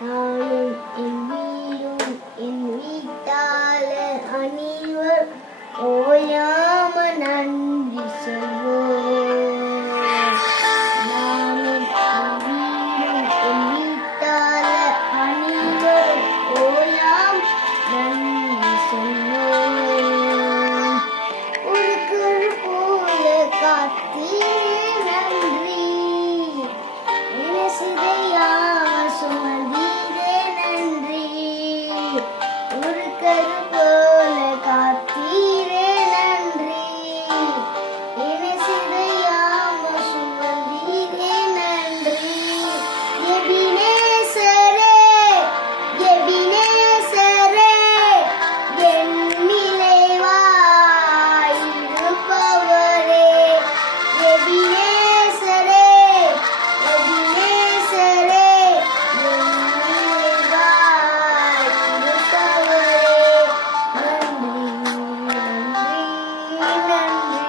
நானும் என் வீடும் என் வீட்டாளர் அனைவர் ஓயாம நன்றி சொல்வோம். நானும் என் வீடும் என் வீட்டாளர் அனைவர் ஓயாம நன்றி சொல்வோம். ஒரு கரு போல காத்தீரே நன்றி, என சிதையாம சுமந்தீரே நன்றி. ஒரு கரு போல காத்தீரே நன்றி, என சிதையாம சுமந்தீரே நன்றி. எபினேசரே எபினேசரே என் நிலைவாயிருப்பவரே. எபினேசரே எபினேசரே என் நிலைவாயிருப்பவரே. நன்றி நன்றி நன்றி,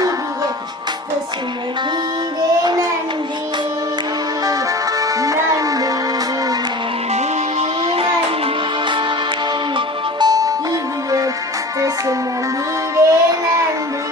இதயத்த சுமந்தீரே நன்றி. நன்றி நன்றி நன்றி, இதயத்த சுமந்தீரே நன்றி.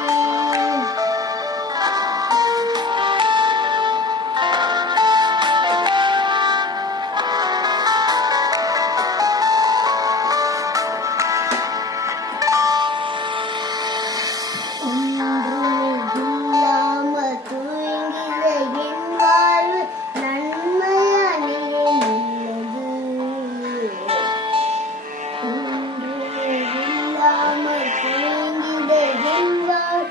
ஒன்றுமில்லாம தூங்கிட என் வாழ்வு நன்மையானே உள்ளது. ஒன்றுமில்லாம தூங்கிட என் வாழ்வு